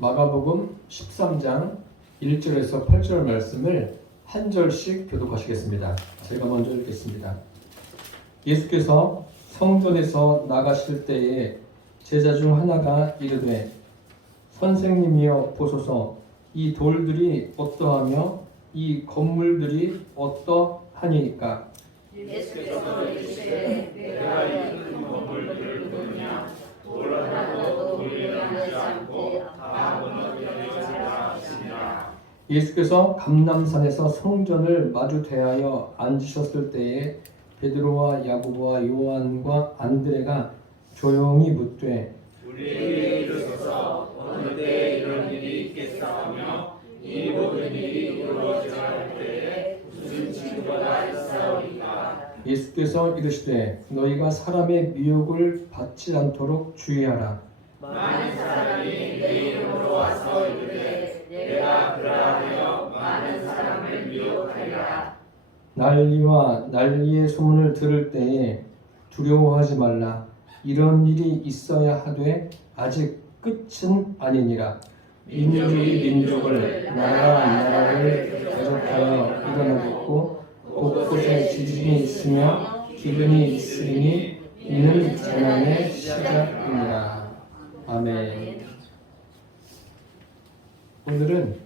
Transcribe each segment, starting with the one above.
마가복음 13장 1절에서 8절 말씀을 한 절씩 교독하시겠습니다. 제가 먼저 읽겠습니다. 예수께서 성전에서 나가실 때에 제자 중 하나가 이르되 선생님이여 보소서, 이 돌들이 어떠하며 이 건물들이 어떠하니까? 예수께서 이르시되 내가 이 건물들을 보느냐 돌 하나도 돌려내지 않고 다 무너뜨리리라 하시니라. 예수께서 감람산에서 성전을 마주 대하여 앉으셨을 때에 베드로와 야고보와 요한과 안드레가 조용히 묻되 우리에게 이르소서 어느 때 이런 일이 있겠사오며 이 모든 일이 이루어져야 할 때에 무슨 징조가 있사오리까? 예수께서 이르시되 너희가 사람의 미혹을 받지 않도록 주의하라. 많은 사람이 내 이름으로 와서 이르되 내가 그러하여 많은 사람을 미혹하리라. 난리와 난리의 소문을 들을 때에 두려워하지 말라. 이런 일이 있어야 하되 아직 끝은 아니니라. 민족이 민족을, 나라가 나라를 대적하여 일어나겠고 곳곳에 지진이 있으며 기근이 있으니 이는 재난의 시작이니라. 아멘. 오늘은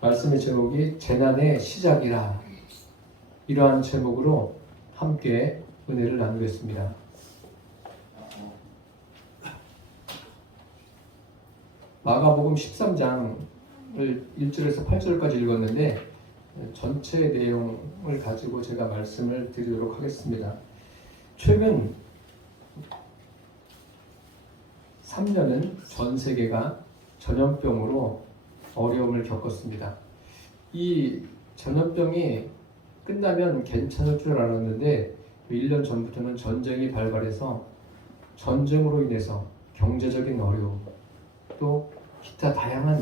말씀의 제목이 재난의 시작이라, 이러한 제목으로 함께 은혜를 나누겠습니다. 마가복음 13장을 1절에서 8절까지 읽었는데 전체 내용을 가지고 제가 말씀을 드리도록 하겠습니다. 최근 3년은 전 세계가 전염병으로 어려움을 겪었습니다. 이 전염병이 끝나면 괜찮을 줄 알았는데 1년 전부터는 전쟁이 발발해서 전쟁으로 인해서 경제적인 어려움, 또 기타 다양한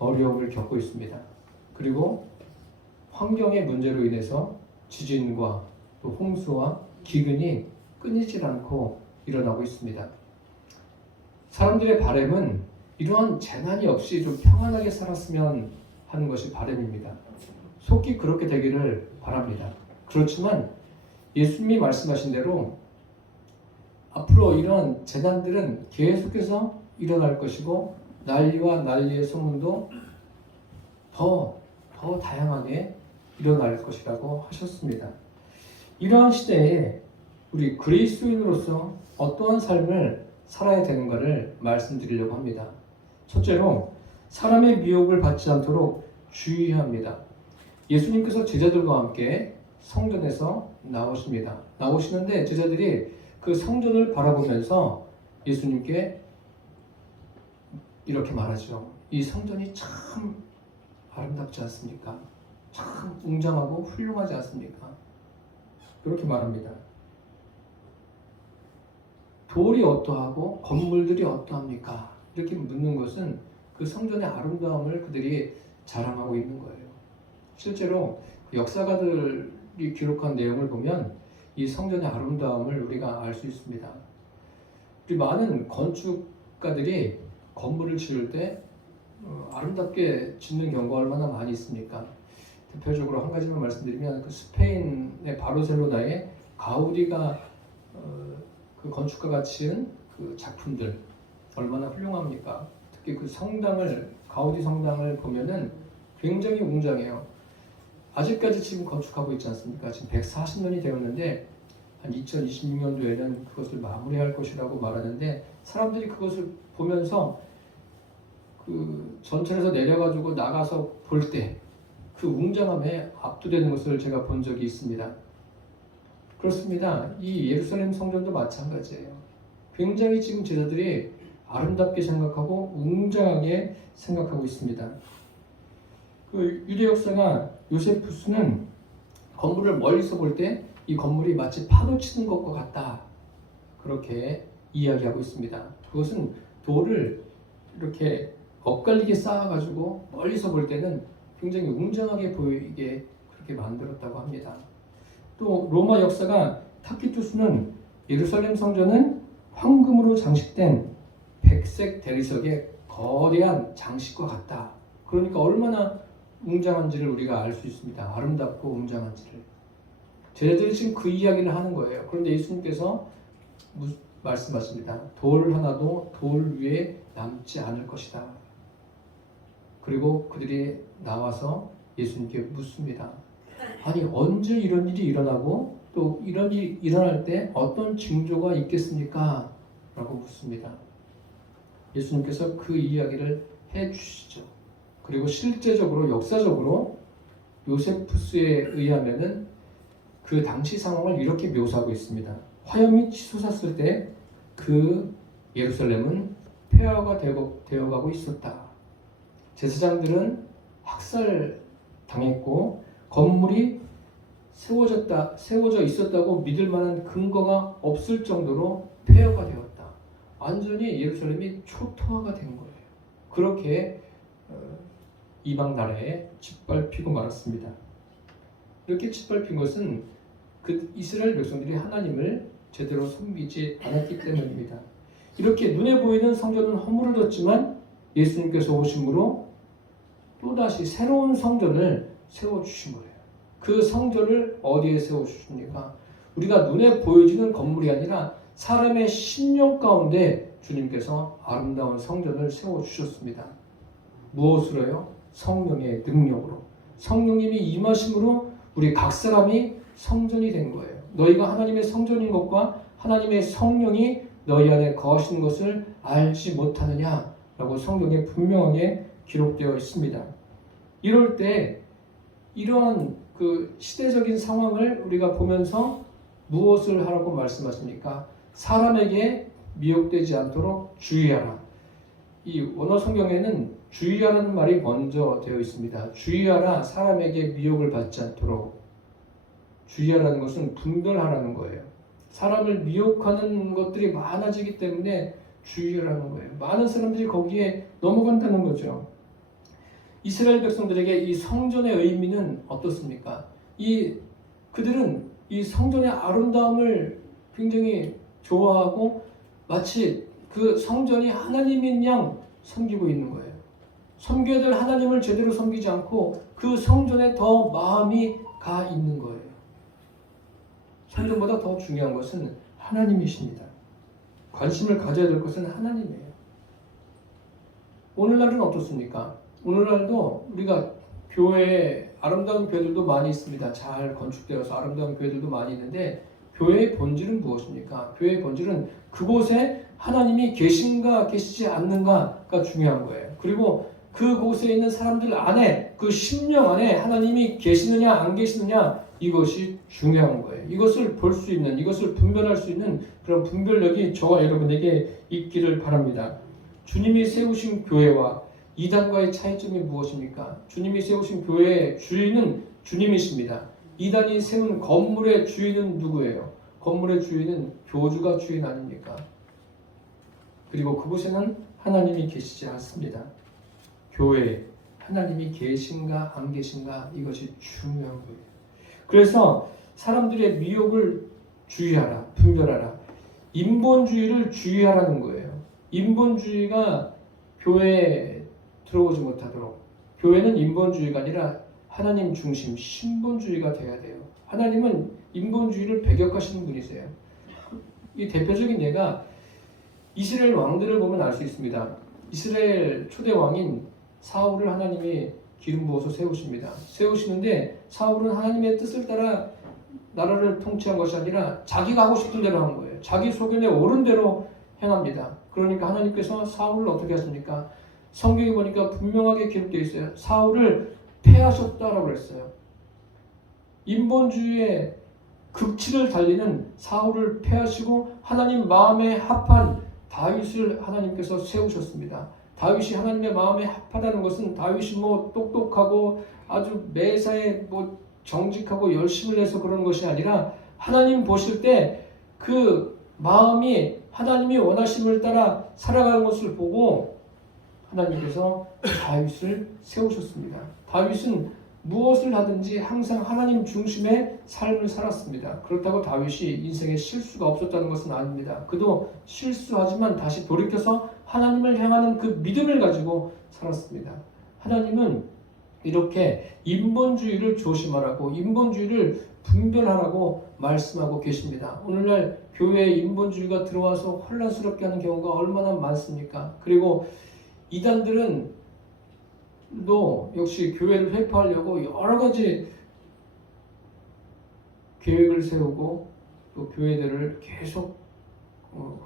어려움을 겪고 있습니다. 그리고 환경의 문제로 인해서 지진과 또 홍수와 기근이 끊이질 않고 일어나고 있습니다. 사람들의 바람은 이러한 재난이 없이 좀 평안하게 살았으면 하는 것이 바람입니다. 속히 그렇게 되기를 바랍니다. 그렇지만 예수님이 말씀하신 대로 앞으로 이런 재난들은 계속해서 일어날 것이고 난리와 난리의 소문도 더 다양하게 일어날 것이라고 하셨습니다. 이러한 시대에 우리 그리스도인으로서 어떠한 삶을 살아야 되는가를 말씀드리려고 합니다. 첫째로 사람의 미혹을 받지 않도록 주의합니다. 예수님께서 제자들과 함께 성전에서 나오십니다. 나오시는데 제자들이 그 성전을 바라보면서 예수님께 이렇게 말하죠. 이 성전이 참 아름답지 않습니까? 참 웅장하고 훌륭하지 않습니까? 그렇게 말합니다. 돌이 어떠하고 건물들이 어떠합니까? 이렇게 묻는 것은 그 성전의 아름다움을 그들이 자랑하고 있는 거예요. 실제로 역사가들이 기록한 내용을 보면 이 성전의 아름다움을 우리가 알 수 있습니다. 우리 많은 건축가들이 건물을 지을 때 아름답게 짓는 경우가 얼마나 많이 있습니까? 대표적으로 한 가지만 말씀드리면 그 스페인의 바르셀로나의 가우디가 그 건축가가 지은 그 작품들 얼마나 훌륭합니까? 특히 그 성당을, 가우디 성당을 보면은 굉장히 웅장해요. 아직까지 지금 건축하고 있지 않습니까? 지금 140년이 되었는데 한 2026년도에는 그것을 마무리할 것이라고 말하는데 사람들이 그것을 보면서 그 전철에서 내려가지고 나가서 볼 때 그 웅장함에 압도되는 것을 제가 본 적이 있습니다. 그렇습니다. 이 예루살렘 성전도 마찬가지예요. 굉장히 지금 제자들이 아름답게 생각하고 웅장하게 생각하고 있습니다. 그 유대 역사가 요세푸스는 건물을 멀리서 볼 때 이 건물이 마치 파도 치는 것과 같다, 그렇게 이야기하고 있습니다. 그것은 돌을 이렇게 엇갈리게 쌓아가지고 멀리서 볼 때는 굉장히 웅장하게 보이게 그렇게 만들었다고 합니다. 또 로마 역사가 타키투스는 예루살렘 성전은 황금으로 장식된 백색 대리석에 거대한 장식과 같다. 그러니까 얼마나 웅장한지를 우리가 알 수 있습니다. 아름답고 웅장한지를. 제자들이 지금 그 이야기를 하는 거예요. 그런데 예수님께서 말씀하십니다. 돌 하나도 돌 위에 남지 않을 것이다. 그리고 그들이 나와서 예수님께 묻습니다. 아니 언제 이런 일이 일어나고 또 이런 일이 일어날 때 어떤 징조가 있겠습니까? 라고 묻습니다. 예수님께서 그 이야기를 해주시죠. 그리고 실제적으로 역사적으로 요세푸스에 의하면은 그 당시 상황을 이렇게 묘사하고 있습니다. 화염이 치솟았을 때 그 예루살렘은 폐허가 되어가고 있었다. 제사장들은 학살 당했고 건물이 세워져 있었다고 믿을 만한 근거가 없을 정도로 폐허가 되었다. 완전히 예루살렘이 초토화가 된 거예요. 그렇게 이방 나라에 짓밟히고 말았습니다. 이렇게 짓밟힌 것은 그 이스라엘 백성들이 하나님을 제대로 섬기지 않았기 때문입니다. 이렇게 눈에 보이는 성전은 허물어졌지만 예수님께서 오심으로 또다시 새로운 성전을 세워주신 거예요. 그 성전을 어디에 세워주십니까? 우리가 눈에 보여지는 건물이 아니라 사람의 심령 가운데 주님께서 아름다운 성전을 세워주셨습니다. 무엇으로요? 성령의 능력으로. 성령님이 임하심으로 우리 각 사람이 성전이 된 거예요. 너희가 하나님의 성전인 것과 하나님의 성령이 너희 안에 거하시는 것을 알지 못하느냐라고 성경에 분명하게 기록되어 있습니다. 이럴 때 이러한 그 시대적인 상황을 우리가 보면서 무엇을 하라고 말씀하십니까? 사람에게 미혹되지 않도록 주의하라. 이 원어 성경에는 주의하라는 말이 먼저 되어 있습니다. 주의하라, 사람에게 미혹을 받지 않도록. 주의하라는 것은 분별하라는 거예요. 사람을 미혹하는 것들이 많아지기 때문에 주의하라는 거예요. 많은 사람들이 거기에 넘어간다는 거죠. 이스라엘 백성들에게 이 성전의 의미는 어떻습니까? 그들은 이 성전의 아름다움을 굉장히 좋아하고 마치 그 성전이 하나님인 양 섬기고 있는 거예요. 섬겨야 될 하나님을 제대로 섬기지 않고 그 성전에 더 마음이 가 있는 거예요. 성전보다 더 중요한 것은 하나님이십니다. 관심을 가져야 될 것은 하나님이에요. 오늘날은 어떻습니까? 오늘날도 우리가 교회에 아름다운 교회들도 많이 있습니다. 잘 건축되어서 아름다운 교회들도 많이 있는데 교회의 본질은 무엇입니까? 교회의 본질은 그곳에 하나님이 계신가 계시지 않는가가 중요한 거예요. 그리고 그곳에 있는 사람들 안에 그 심령 안에 하나님이 계시느냐 안 계시느냐 이것이 중요한 거예요. 이것을 볼 수 있는, 이것을 분별할 수 있는 그런 분별력이 저와 여러분에게 있기를 바랍니다. 주님이 세우신 교회와 이단과의 차이점이 무엇입니까? 주님이 세우신 교회의 주인은 주님이십니다. 이단이 세운 건물의 주인은 누구예요? 건물의 주인은 교주가 주인 아닙니까? 그리고 그곳에는 하나님이 계시지 않습니다. 교회에 하나님이 계신가 안 계신가 이것이 중요한 거예요. 그래서 사람들의 미혹을 주의하라, 분별하라. 인본주의를 주의하라는 거예요. 인본주의가 교회에 들어오지 못하도록. 교회는 인본주의가 아니라 하나님 중심, 신본주의가 돼야 돼요. 하나님은 인본주의를 배격하시는 분이세요. 이 대표적인 예가 이스라엘 왕들을 보면 알 수 있습니다. 이스라엘 초대 왕인 사울을 하나님이 기름 부어서 세우십니다. 세우시는데 사울은 하나님의 뜻을 따라 나라를 통치한 것이 아니라 자기가 하고 싶은 대로 한 거예요. 자기 소견에 옳은 대로 행합니다. 그러니까 하나님께서 사울을 어떻게 하십니까? 성경에 보니까 분명하게 기록되어 있어요. 사울을 패하셨다라고 했어요. 인본주의의 극치를 달리는 사울을 패하시고 하나님 마음에 합한 다윗을 하나님께서 세우셨습니다. 다윗이 하나님의 마음에 합하다는 것은 다윗이 똑똑하고 아주 매사에 정직하고 열심을 내서 그런 것이 아니라 하나님 보실 때 그 마음이 하나님이 원하심을 따라 살아가는 것을 보고 하나님께서 다윗을 세우셨습니다. 다윗은 무엇을 하든지 항상 하나님 중심의 삶을 살았습니다. 그렇다고 다윗이 인생에 실수가 없었다는 것은 아닙니다. 그도 실수하지만 다시 돌이켜서 하나님을 향하는 그 믿음을 가지고 살았습니다. 하나님은 이렇게 인본주의를 조심하라고, 인본주의를 분별하라고 말씀하고 계십니다. 오늘날 교회에 인본주의가 들어와서 혼란스럽게 하는 경우가 얼마나 많습니까? 그리고 이단들은 또 역시 교회를 회파하려고 여러 가지 계획을 세우고 또 교회들을 계속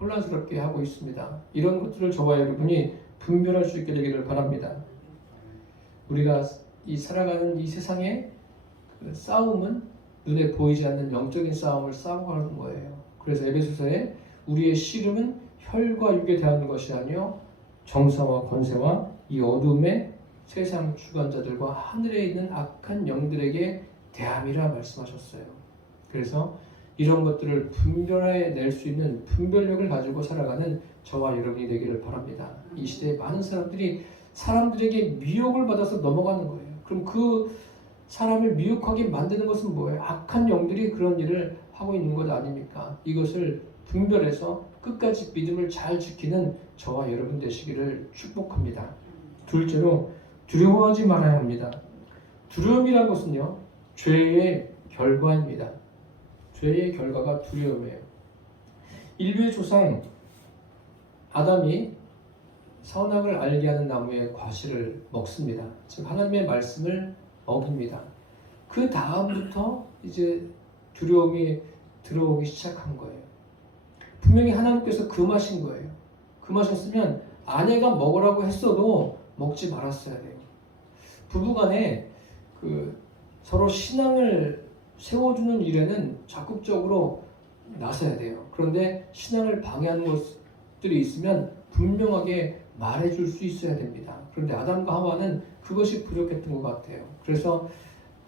혼란스럽게 하고 있습니다. 이런 것들을 저와 여러분이 분별할 수 있게 되기를 바랍니다. 우리가 이 살아가는 이 세상의 그 싸움은 눈에 보이지 않는 영적인 싸움을 싸우고 하는 거예요. 그래서 에베소서에 우리의 씨름은 혈과 육에 대한 것이 아니요 정사와 권세와 이 어둠의 세상 주관자들과 하늘에 있는 악한 영들에게 대함이라 말씀하셨어요. 그래서 이런 것들을 분별해낼 수 있는 분별력을 가지고 살아가는 저와 여러분이 되기를 바랍니다. 이 시대에 많은 사람들이 사람들에게 미혹을 받아서 넘어가는 거예요. 그럼 그 사람을 미혹하게 만드는 것은 뭐예요? 악한 영들이 그런 일을 하고 있는 것 아닙니까? 이것을 분별해서 끝까지 믿음을 잘 지키는 저와 여러분 되시기를 축복합니다. 둘째로 두려워하지 말아야 합니다. 두려움이란 것은요, 죄의 결과입니다. 죄의 결과가 두려움이에요. 인류의 조상 아담이 선악을 알게 하는 나무의 과실을 먹습니다. 즉 하나님의 말씀을 어깁니다. 그 다음부터 이제 두려움이 들어오기 시작한 거예요. 분명히 하나님께서 금하신 거예요. 금하셨으면 아내가 먹으라고 했어도 먹지 말았어야 돼요. 부부간에 서로 신앙을 세워주는 일에는 적극적으로 나서야 돼요. 그런데 신앙을 방해하는 것들이 있으면 분명하게 말해줄 수 있어야 됩니다. 그런데 아담과 하와는 그것이 부족했던 것 같아요. 그래서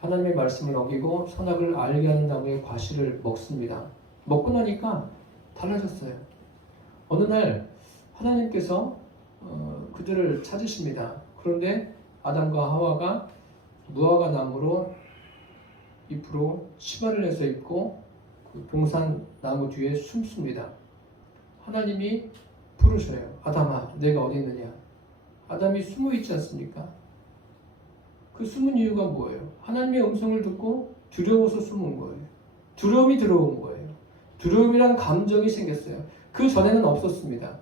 하나님의 말씀을 어기고 선악을 알게 하는 나무의 과실을 먹습니다. 먹고 나니까 달라졌어요. 어느 날 하나님께서 그들을 찾으십니다. 그런데 아담과 하와가 무화과 나무로 잎으로 치마를 내서 입고 그 동산 나무 뒤에 숨습니다. 하나님이 부르셔요. 아담아, 내가 어디 있느냐? 아담이 숨어 있지 않습니까? 그 숨은 이유가 뭐예요? 하나님의 음성을 듣고 두려워서 숨은 거예요. 두려움이 들어온 거예요. 두려움이라는 감정이 생겼어요. 그 전에는 없었습니다.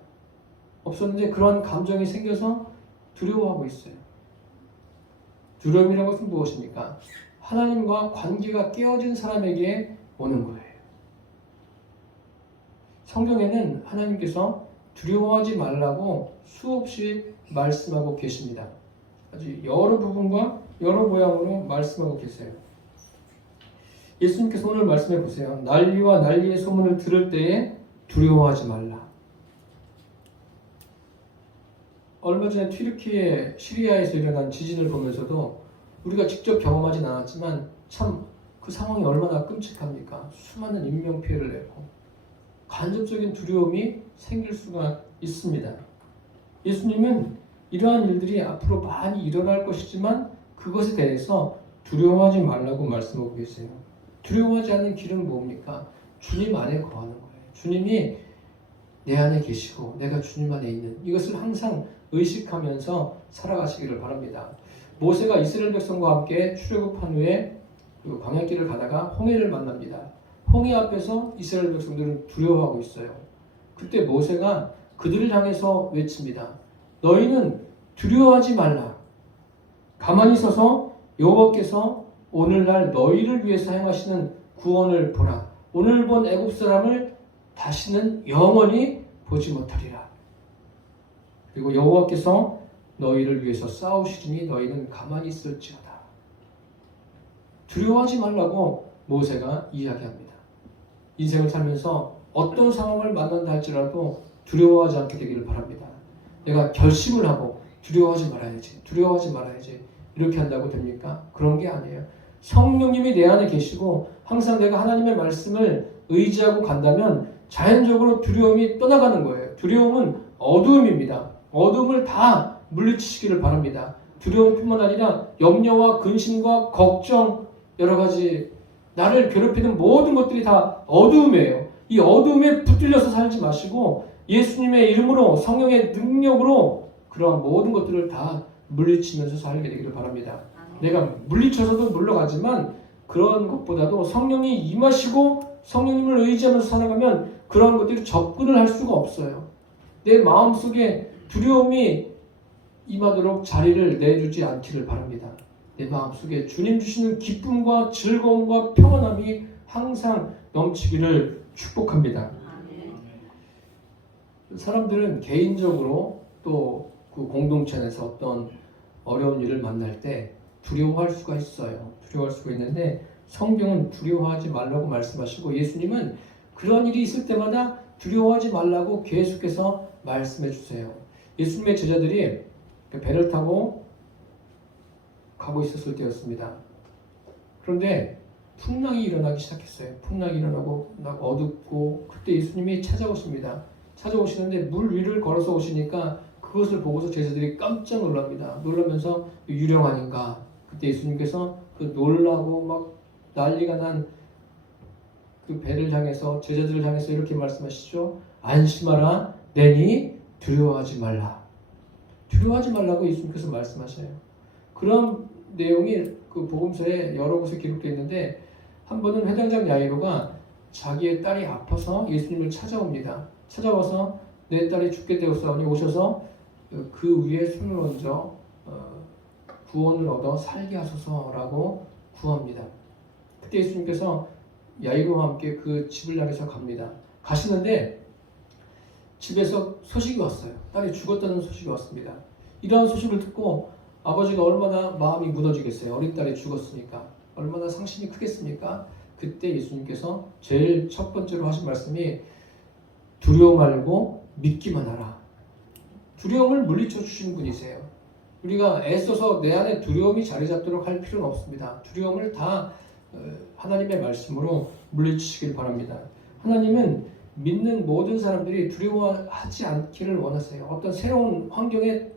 없었는데 그런 감정이 생겨서 두려워하고 있어요. 두려움이라는 것은 무엇입니까? 하나님과 관계가 깨어진 사람에게 오는 거예요. 성경에는 하나님께서 두려워하지 말라고 수없이 말씀하고 계십니다. 아주 여러 부분과 여러 모양으로 말씀하고 계세요. 예수님께서 오늘 말씀해 보세요. 난리와 난리의 소문을 들을 때에 두려워하지 말라. 얼마 전에 튀르키예 시리아에서 일어난 지진을 보면서도 우리가 직접 경험하진 않았지만 참 그 상황이 얼마나 끔찍합니까? 수많은 인명피해를 내고 간접적인 두려움이 생길 수가 있습니다. 예수님은 이러한 일들이 앞으로 많이 일어날 것이지만 그것에 대해서 두려워하지 말라고 말씀하고 계세요. 두려워하지 않는 길은 뭡니까? 주님 안에 거하는 거예요. 주님이 내 안에 계시고 내가 주님 안에 있는 이것을 항상 의식하면서 살아가시기를 바랍니다. 모세가 이스라엘 백성과 함께 출애굽한 후에 그 광야길을 가다가 홍해를 만납니다. 홍해 앞에서 이스라엘 백성들은 두려워하고 있어요. 그때 모세가 그들을 향해서 외칩니다. 너희는 두려워하지 말라. 가만히 서서 여호와께서 오늘날 너희를 위해서 행하시는 구원을 보라. 오늘 본 애굽 사람을 다시는 영원히 보지 못하리라. 그리고 여호와께서 너희를 위해서 싸우시리니 너희는 가만히 있을지어다. 두려워하지 말라고 모세가 이야기합니다. 인생을 살면서 어떤 상황을 만난다 할지라도 두려워하지 않게 되기를 바랍니다. 내가 결심을 하고 두려워하지 말아야지 이렇게 한다고 됩니까? 그런 게 아니에요. 성령님이 내 안에 계시고 항상 내가 하나님의 말씀을 의지하고 간다면 자연적으로 두려움이 떠나가는 거예요. 두려움은 어두움입니다. 어두움을 다 물리치시기를 바랍니다. 두려움뿐만 아니라 염려와 근심과 걱정, 여러 가지 나를 괴롭히는 모든 것들이 다 어두움이에요. 이 어두움에 붙들려서 살지 마시고 예수님의 이름으로 성령의 능력으로 그러한 모든 것들을 다 물리치면서 살게 되기를 바랍니다. 내가 물리쳐서도 물러가지만 그런 것보다도 성령이 임하시고 성령님을 의지하면서 살아가면 그런 것들이 접근을 할 수가 없어요. 내 마음속에 두려움이 임하도록 자리를 내주지 않기를 바랍니다. 내 마음속에 주님 주시는 기쁨과 즐거움과 평안함이 항상 넘치기를 축복합니다. 사람들은 개인적으로 또 그 공동체 안에서 어떤 어려운 일을 만날 때 두려워할 수가 있어요. 두려워할 수가 있는데 성경은 두려워하지 말라고 말씀하시고 예수님은 그런 일이 있을 때마다 두려워하지 말라고 계속해서 말씀해 주세요. 예수님의 제자들이 배를 타고 가고 있었을 때였습니다. 그런데 풍랑이 일어나기 시작했어요. 풍랑이 일어나고 어둡고 그때 예수님이 찾아오십니다. 찾아오시는데 물 위를 걸어서 오시니까 그것을 보고서 제자들이 깜짝 놀랍니다. 놀라면서 유령 아닌가. 그때 예수님께서 그 놀라고 막 난리가 난 그 배를 향해서 제자들을 향해서 이렇게 말씀하시죠. 안심하라. 내니 두려워하지 말라. 두려워하지 말라고 예수님께서 말씀하셔요. 그런 내용이 그 복음서에 여러 곳에 기록되어 있는데 한 번은 회당장 야이로가 자기의 딸이 아파서 예수님을 찾아옵니다. 찾아와서 내 딸이 죽게 되었사오니 오셔서 그 위에 손을 얹어 구원을 얻어 살게 하소서라고 구합니다. 그때 예수님께서 야이로와 함께 그 집을 향해서 갑니다. 가시는데 집에서 소식이 왔어요. 딸이 죽었다는 소식이 왔습니다. 이러한 소식을 듣고 아버지가 얼마나 마음이 무너지겠어요. 어린 딸이 죽었으니까. 얼마나 상심이 크겠습니까? 그때 예수님께서 제일 첫 번째로 하신 말씀이 두려워 말고 믿기만 하라. 두려움을 물리쳐 주시는 분이세요. 우리가 애써서 내 안에 두려움이 자리 잡도록 할 필요는 없습니다. 두려움을 다 하나님의 말씀으로 물리치시길 바랍니다. 하나님은 믿는 모든 사람들이 두려워하지 않기를 원하세요. 어떤 새로운 환경을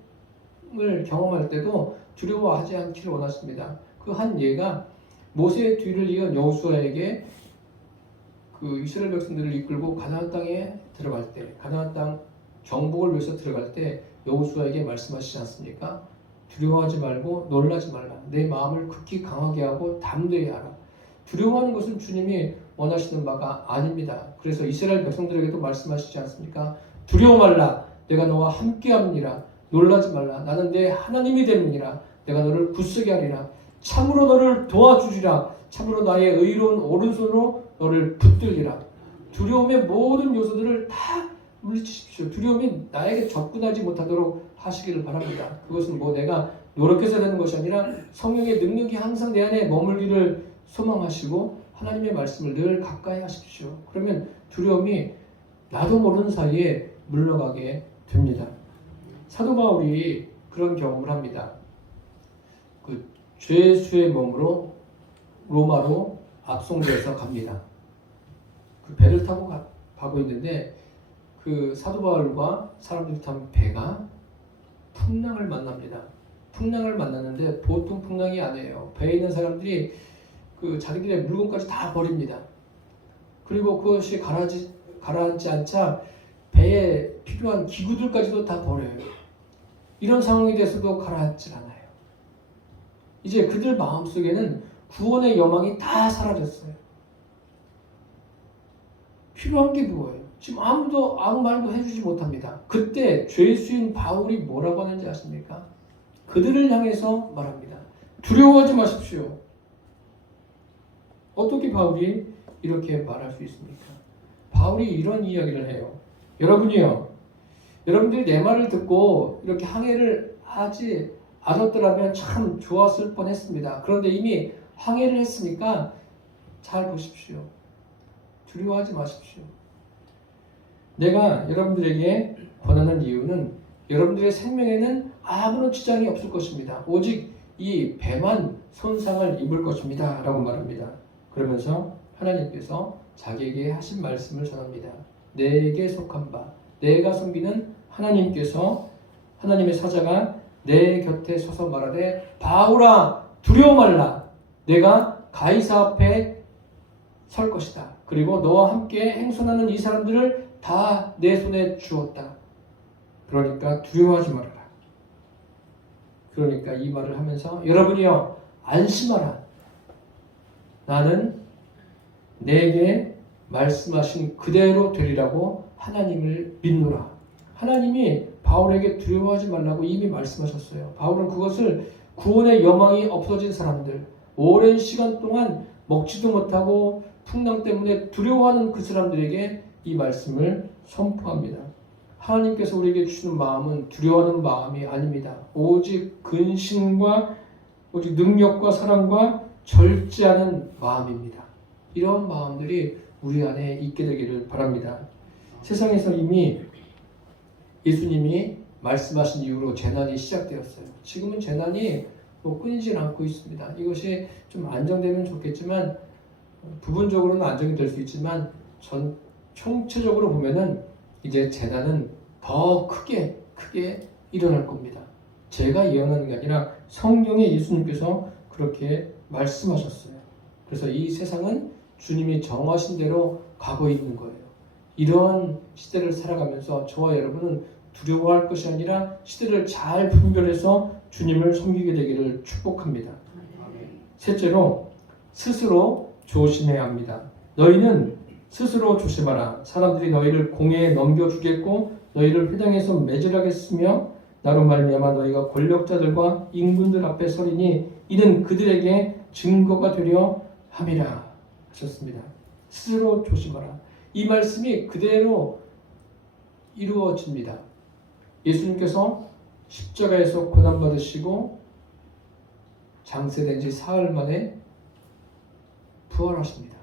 경험할 때도 두려워하지 않기를 원하십니다. 그 한 예가 모세의 뒤를 이은 여호수아에게 그 이스라엘 백성들을 이끌고 가나안 땅에 들어갈 때, 가나안 땅 정복을 위해서 들어갈 때 여호수아에게 말씀하시지 않습니까? 두려워하지 말고 놀라지 말라. 내 마음을 극히 강하게 하고 담대히 하라. 두려워하는 것은 주님이 원하시는 바가 아닙니다. 그래서 이스라엘 백성들에게도 말씀하시지 않습니까? 두려워 말라. 내가 너와 함께함이니라. 놀라지 말라. 나는 내 하나님이 됨이니라. 내가 너를 굳세게 하리라. 참으로 너를 도와주리라. 참으로 나의 의로운 오른손으로 너를 붙들리라. 두려움의 모든 요소들을 다 물리치십시오. 두려움이 나에게 접근하지 못하도록 하시기를 바랍니다. 그것은 뭐 내가 노력해서 되는 것이 아니라 성령의 능력이 항상 내 안에 머물기를 소망하시고 하나님의 말씀을 늘 가까이 하십시오. 그러면 두려움이 나도 모르는 사이에 물러가게 됩니다. 사도 바울이 그런 경험을 합니다. 그 죄수의 몸으로 로마로 압송되어서 갑니다. 그 배를 타고 가고 있는데 그 사도 바울과 사람들이 탄 배가 풍랑을 만납니다. 풍랑을 만났는데 보통 풍랑이 아니에요. 배에 있는 사람들이 그 자기들의 물건까지 다 버립니다. 그리고 그것이 가라앉지 않자 배에 필요한 기구들까지도 다 버려요. 이런 상황에 대해서도 가라앉질 않아요. 이제 그들 마음속에는 구원의 여망이 다 사라졌어요. 필요한 게 뭐예요? 지금 아무도 아무 말도 해주지 못합니다. 그때 죄수인 바울이 뭐라고 하는지 아십니까? 그들을 향해서 말합니다. 두려워하지 마십시오. 어떻게 바울이 이렇게 말할 수 있습니까? 바울이 이런 이야기를 해요. 여러분들이 내 말을 듣고 이렇게 항해를 하지 않았더라면 참 좋았을 뻔했습니다. 그런데 이미 항해를 했으니까 잘 보십시오. 두려워하지 마십시오. 내가 여러분들에게 권하는 이유는 여러분들의 생명에는 아무런 지장이 없을 것입니다. 오직 이 배만 손상을 입을 것입니다. 라고 말합니다. 그러면서 하나님께서 자기에게 하신 말씀을 전합니다. 내게 속한 바, 내가 섬기는 하나님께서 하나님의 사자가 내 곁에 서서 말하되 바울아 두려워 말라. 내가 가이사 앞에 설 것이다. 그리고 너와 함께 행선하는 이 사람들을 다 내 손에 주었다. 그러니까 두려워하지 말아라. 그러니까 이 말을 하면서 여러분이요 안심하라. 나는 내게 말씀하신 그대로 되리라고 하나님을 믿노라. 하나님이 바울에게 두려워하지 말라고 이미 말씀하셨어요. 바울은 그것을 구원의 여망이 없어진 사람들, 오랜 시간 동안 먹지도 못하고 풍랑 때문에 두려워하는 그 사람들에게 이 말씀을 선포합니다. 하나님께서 우리에게 주시는 마음은 두려워하는 마음이 아닙니다. 오직 근신과 오직 능력과 사랑과 절제하는 마음입니다. 이런 마음들이 우리 안에 있게 되기를 바랍니다. 세상에서 이미 예수님이 말씀하신 이후로 재난이 시작되었어요. 지금은 재난이 끊이질 않고 있습니다. 이것이 좀 안정되면 좋겠지만 부분적으로는 안정이 될 수 있지만 총체적으로 보면은 이제 재난은 더 크게 일어날 겁니다. 제가 예언하는 게 아니라 성경의 예수님께서 그렇게 말씀하셨어요. 그래서 이 세상은 주님이 정하신 대로 가고 있는 거예요. 이러한 시대를 살아가면서 저와 여러분은 두려워할 것이 아니라 시대를 잘 분별해서 주님을 섬기게 되기를 축복합니다. 셋째로 스스로 조심해야 합니다. 너희는 스스로 조심하라. 사람들이 너희를 공회에 넘겨주겠고 너희를 회당에서 매질하겠으며 나로 말미암아 너희가 권력자들과 임금들 앞에 서리니 이는 그들에게 증거가 되려 함이라 하셨습니다. 스스로 조심하라. 이 말씀이 그대로 이루어집니다. 예수님께서 십자가에서 고난받으시고 장세된 지 사흘 만에 부활하십니다.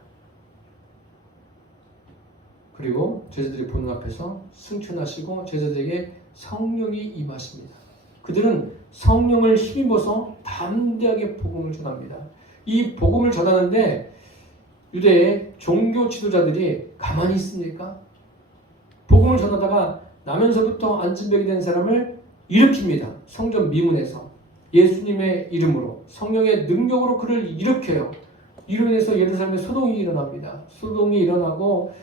그리고 제자들이 보는 앞에서 승천하시고 제자들에게 성령이 임하십니다. 그들은 성령을 힘입어서 담대하게 복음을 전합니다. 이 복음을 전하는데 유대의 종교 지도자들이 가만히 있습니까? 복음을 전하다가 나면서부터 안진병이 된 사람을 일으킵니다. 성전 미문에서 예수님의 이름으로 성령의 능력으로 그를 일으켜요. 이로 인해서 예루살렘에 소동이 일어납니다. 소동이 일어나고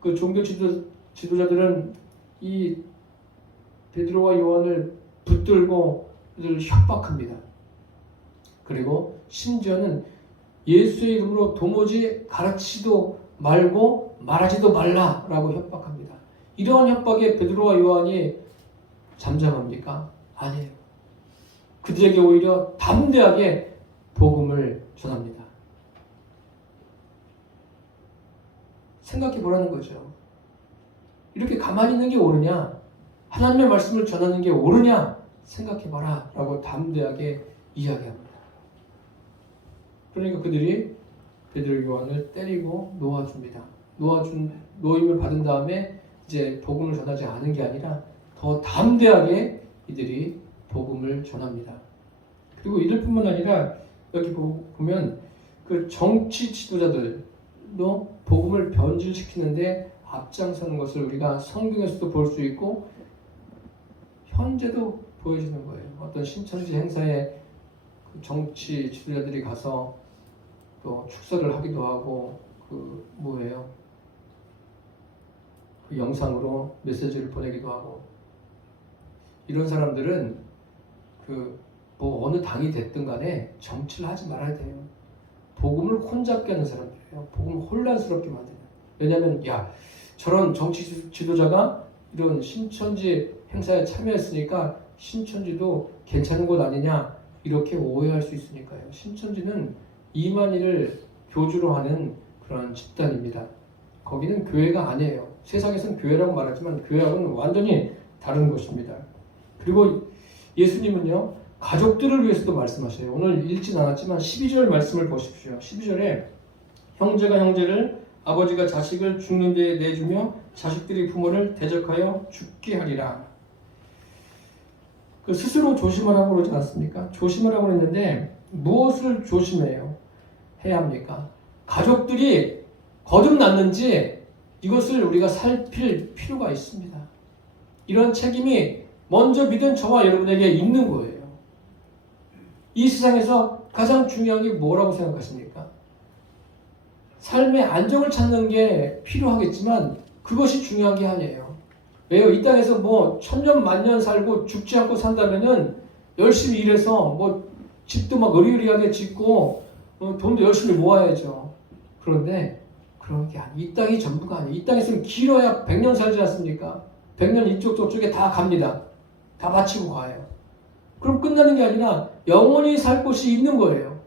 그 종교 지도자들은 이 베드로와 요한을 붙들고 그들을 협박합니다. 그리고 심지어는 예수의 이름으로 도무지 가르치지도 말고 말하지도 말라라고 협박합니다. 이러한 협박에 베드로와 요한이 잠잠합니까? 아니에요. 그들에게 오히려 담대하게 복음을 전합니다. 생각해 보라는 거죠. 이렇게 가만히 있는 게 옳으냐? 하나님의 말씀을 전하는 게 옳으냐? 생각해 봐라 라고 담대하게 이야기합니다. 그러니까 그들이 베드로 요한을 때리고 놓아줍니다. 놓임을 받은 다음에 이제 복음을 전하지 않은 게 아니라 더 담대하게 이들이 복음을 전합니다. 그리고 이들뿐만 아니라 여기 보면 그 정치 지도자들도 복음을 변질시키는데 앞장서는 것을 우리가 성경에서도 볼 수 있고 현재도 보여지는 거예요. 어떤 신천지 행사에 그 정치 지도자들이 가서 또 축사를 하기도 하고 그 영상으로 메시지를 보내기도 하고 이런 사람들은 어느 당이 됐든 간에 정치를 하지 말아야 돼요. 복음을 혼잡게 하는 사람들이에요. 복음을 혼란스럽게 만드는. 왜냐하면 저런 정치 지도자가 이런 신천지 행사에 참여했으니까 신천지도 괜찮은 곳 아니냐 이렇게 오해할 수 있으니까요. 신천지는 이만희를 교주로 하는 그런 집단입니다. 거기는 교회가 아니에요. 세상에서는 교회라고 말하지만 교회하고는 완전히 다른 것입니다. 그리고 예수님은요 가족들을 위해서도 말씀하셔요. 오늘 읽진 않았지만 12절 말씀을 보십시오. 12절에 형제가 형제를 아버지가 자식을 죽는 데에 내주며 자식들이 부모를 대적하여 죽게 하리라. 그 스스로 조심하라고 그러지 않습니까? 조심하라고 했는데 무엇을 조심해야 합니까? 가족들이 거듭났는지 이것을 우리가 살필 필요가 있습니다. 이런 책임이 먼저 믿은 저와 여러분에게 있는 거예요. 이 세상에서 가장 중요한 게 뭐라고 생각하십니까? 삶의 안정을 찾는 게 필요하겠지만 그것이 중요한 게 아니에요. 왜요? 이 땅에서 뭐 천년 만년 살고 죽지 않고 산다면은 열심히 일해서 뭐 집도 막 의리의리하게 짓고 돈도 열심히 모아야죠. 그런데 그런 게 아니에요. 이 땅이 전부가 아니에요. 이 땅에서는 길어야 100년 살지 않습니까? 100년 이쪽 저쪽에 다 갑니다. 다 바치고 가요. 그럼 끝나는 게 아니라 영원히 살 곳이 있는 거예요.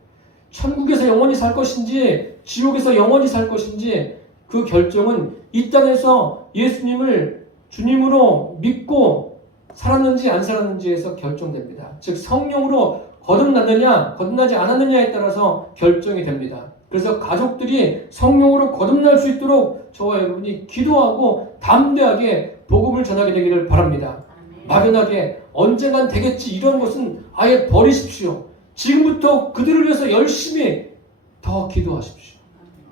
천국에서 영원히 살 것인지 지옥에서 영원히 살 것인지 그 결정은 이 땅에서 예수님을 주님으로 믿고 살았는지 안 살았는지에서 결정됩니다. 즉 성령으로 거듭났느냐 거듭나지 않았느냐에 따라서 결정이 됩니다. 그래서 가족들이 성령으로 거듭날 수 있도록 저와 여러분이 기도하고 담대하게 복음을 전하게 되기를 바랍니다. 막연하게 언젠간 되겠지 이런 것은 아예 버리십시오. 지금부터 그들을 위해서 열심히 더 기도하십시오.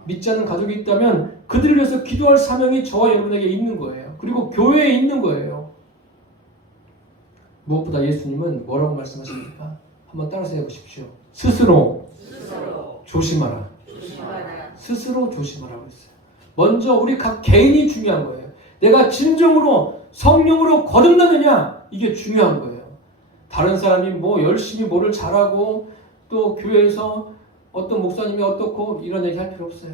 믿지 않는 가족이 있다면 그들을 위해서 기도할 사명이 저와 여러분에게 있는 거예요. 그리고 교회에 있는 거예요. 무엇보다 예수님은 뭐라고 말씀하십니까? 한번 따라서 해보십시오. 스스로 조심하라. 스스로 조심하라고 했어요. 먼저 우리 각 개인이 중요한 거예요. 내가 진정으로 성령으로 거듭나느냐 이게 중요한 거예요. 다른 사람이 뭐 열심히 뭐를 잘하고 또 교회에서 어떤 목사님이 어떻고 이런 얘기 할 필요 없어요.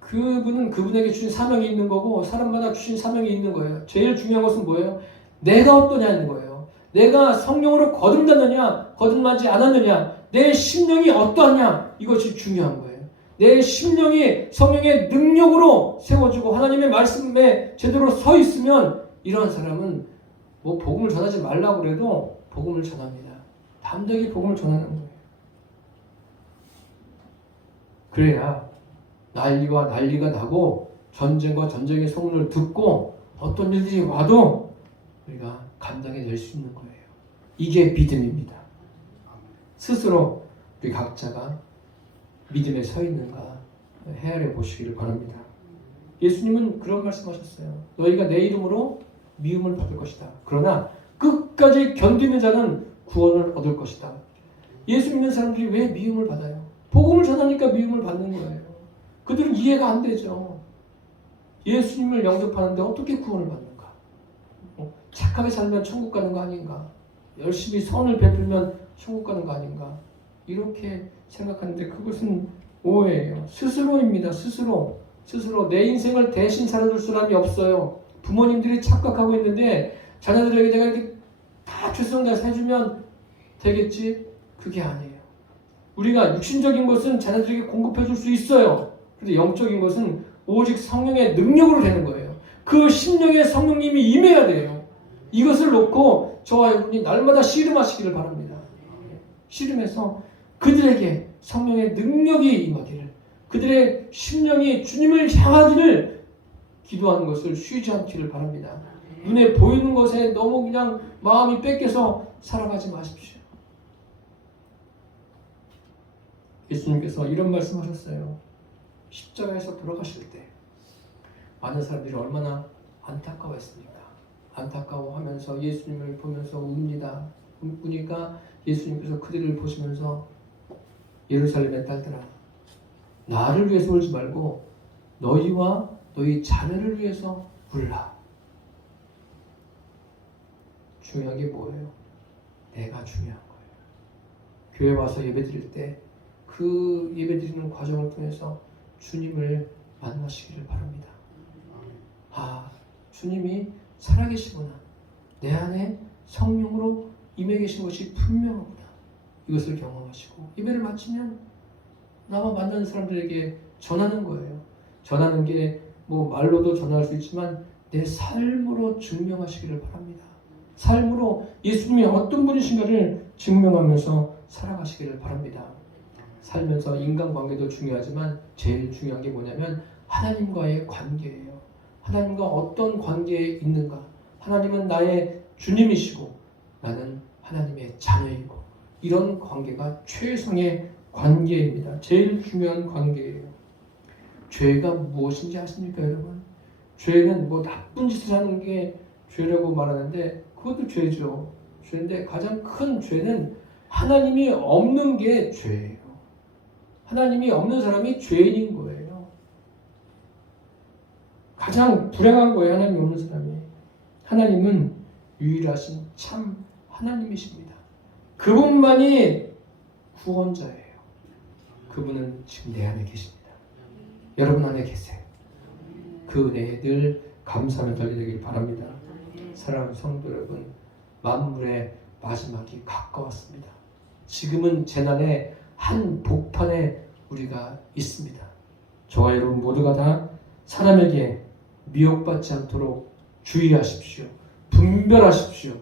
그분은 그분에게 주신 사명이 있는 거고 사람마다 주신 사명이 있는 거예요. 제일 중요한 것은 뭐예요? 내가 어떠냐는 거예요. 내가 성령으로 거듭났느냐 거듭나지 않았느냐 내 심령이 어떠하냐 이것이 중요한 거예요. 내 심령이 성령의 능력으로 세워지고 하나님의 말씀에 제대로 서 있으면 이러한 사람은 뭐 복음을 전하지 말라고 그래도 복음을 전합니다. 담대하게 복음을 전하는 거예요. 그래야 난리와 난리가 나고 전쟁과 전쟁의 소문을 듣고 어떤 일들이 와도 우리가 감당해낼 수 있는 거예요. 이게 믿음입니다. 스스로 우리 각자가 믿음에 서 있는가 헤아려 보시기를 바랍니다. 예수님은 그런 말씀하셨어요. 너희가 내 이름으로 미움을 받을 것이다. 그러나 끝까지 견디는 자는 구원을 얻을 것이다. 예수 믿는 사람들이 왜 미움을 받아요? 복음을 전하니까 미움을 받는 거예요. 그들은 이해가 안 되죠. 예수님을 영접하는데 어떻게 구원을 받는가? 착하게 살면 천국 가는 거 아닌가? 열심히 선을 베풀면 천국 가는 거 아닌가? 이렇게 생각하는데 그것은 오해예요. 스스로입니다. 스스로 내 인생을 대신 살아줄 사람이 없어요. 부모님들이 착각하고 있는데 자녀들에게 내가 이렇게 다 최선을 다해서 해주면 되겠지? 그게 아니에요. 우리가 육신적인 것은 자녀들에게 공급해 줄 수 있어요. 그런데 영적인 것은 오직 성령의 능력으로 되는 거예요. 그 심령에 성령님이 임해야 돼요. 이것을 놓고 저와 여러분이 날마다 씨름하시기를 바랍니다. 씨름해서 그들에게 성령의 능력이 임하기를, 그들의 심령이 주님을 향하기를 기도하는 것을 쉬지 않기를 바랍니다. 눈에 보이는 것에 너무 그냥 마음이 뺏겨서 살아가지 마십시오. 예수님께서 이런 말씀하셨어요. 십자가에서 돌아가실 때 많은 사람들이 얼마나 안타까워했습니까? 안타까워하면서 예수님을 보면서 웁니다. 우니까 예수님께서 그들을 보시면서 예루살렘의 딸들아, 나를 위해서 울지 말고 너희와 너희 자녀를 위해서 울라. 중요한 게 뭐예요? 내가 중요한 거예요. 교회 와서 예배 드릴 때 그 예배 드리는 과정을 통해서 주님을 만나시기를 바랍니다. 아, 주님이 살아계시구나. 내 안에 성령으로 임해 계신 것이 분명하구나. 이것을 경험하시고 예배를 마치면 나와 만나는 사람들에게 전하는 거예요. 전하는 게 뭐 말로도 전할 수 있지만 내 삶으로 증명하시기를 바랍니다. 삶으로 예수님이 어떤 분이신가를 증명하면서 살아가시기를 바랍니다. 살면서 인간관계도 중요하지만 제일 중요한 게 뭐냐면 하나님과의 관계예요. 하나님과 어떤 관계에 있는가. 하나님은 나의 주님이시고 나는 하나님의 자녀이고 이런 관계가 최상의 관계입니다. 제일 중요한 관계예요. 죄가 무엇인지 아십니까 여러분? 죄는 뭐 나쁜 짓을 하는 게 죄라고 말하는데 그것도 죄죠. 죄인데 가장 큰 죄는 하나님이 없는 게 죄예요. 하나님이 없는 사람이 죄인인 거예요. 가장 불행한 거예요. 하나님이 없는 사람이. 하나님은 유일하신 참 하나님이십니다. 그분만이 구원자예요. 그분은 지금 내 안에 계십니다. 여러분 안에 계세요. 그 은혜에 늘 감사하며 달리되길 바랍니다. 사랑하는 성도 여러분, 만물의 마지막이 가까웠습니다. 지금은 재난의 한 복판에 우리가 있습니다. 저와 여러분 모두가 다 사람에게 미혹받지 않도록 주의하십시오. 분별하십시오.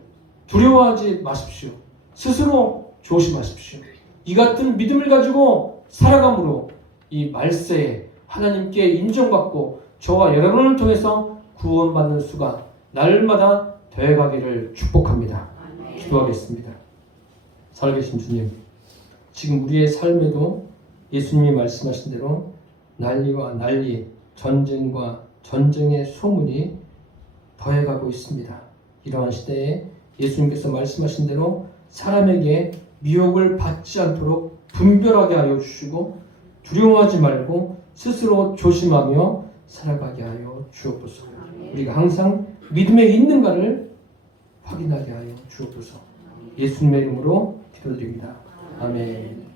두려워하지 마십시오. 스스로 조심하십시오. 이 같은 믿음을 가지고 살아감으로 이 말세에 하나님께 인정받고 저와 여러분을 통해서 구원받는 수가 날마다 되어가기를 축복합니다. 기도하겠습니다. 살아계신 주님, 지금 우리의 삶에도 예수님이 말씀하신 대로 난리와 난리, 전쟁과 전쟁의 소문이 더해가고 있습니다. 이러한 시대에 예수님께서 말씀하신 대로 사람에게 미혹을 받지 않도록 분별하게 하여 주시고 두려워하지 말고 스스로 조심하며 살아가게 하여 주옵소서. 우리가 항상 믿음에 있는가를 확인하게 하여 주옵소서. 예수님의 이름으로 기도드립니다. 아멘.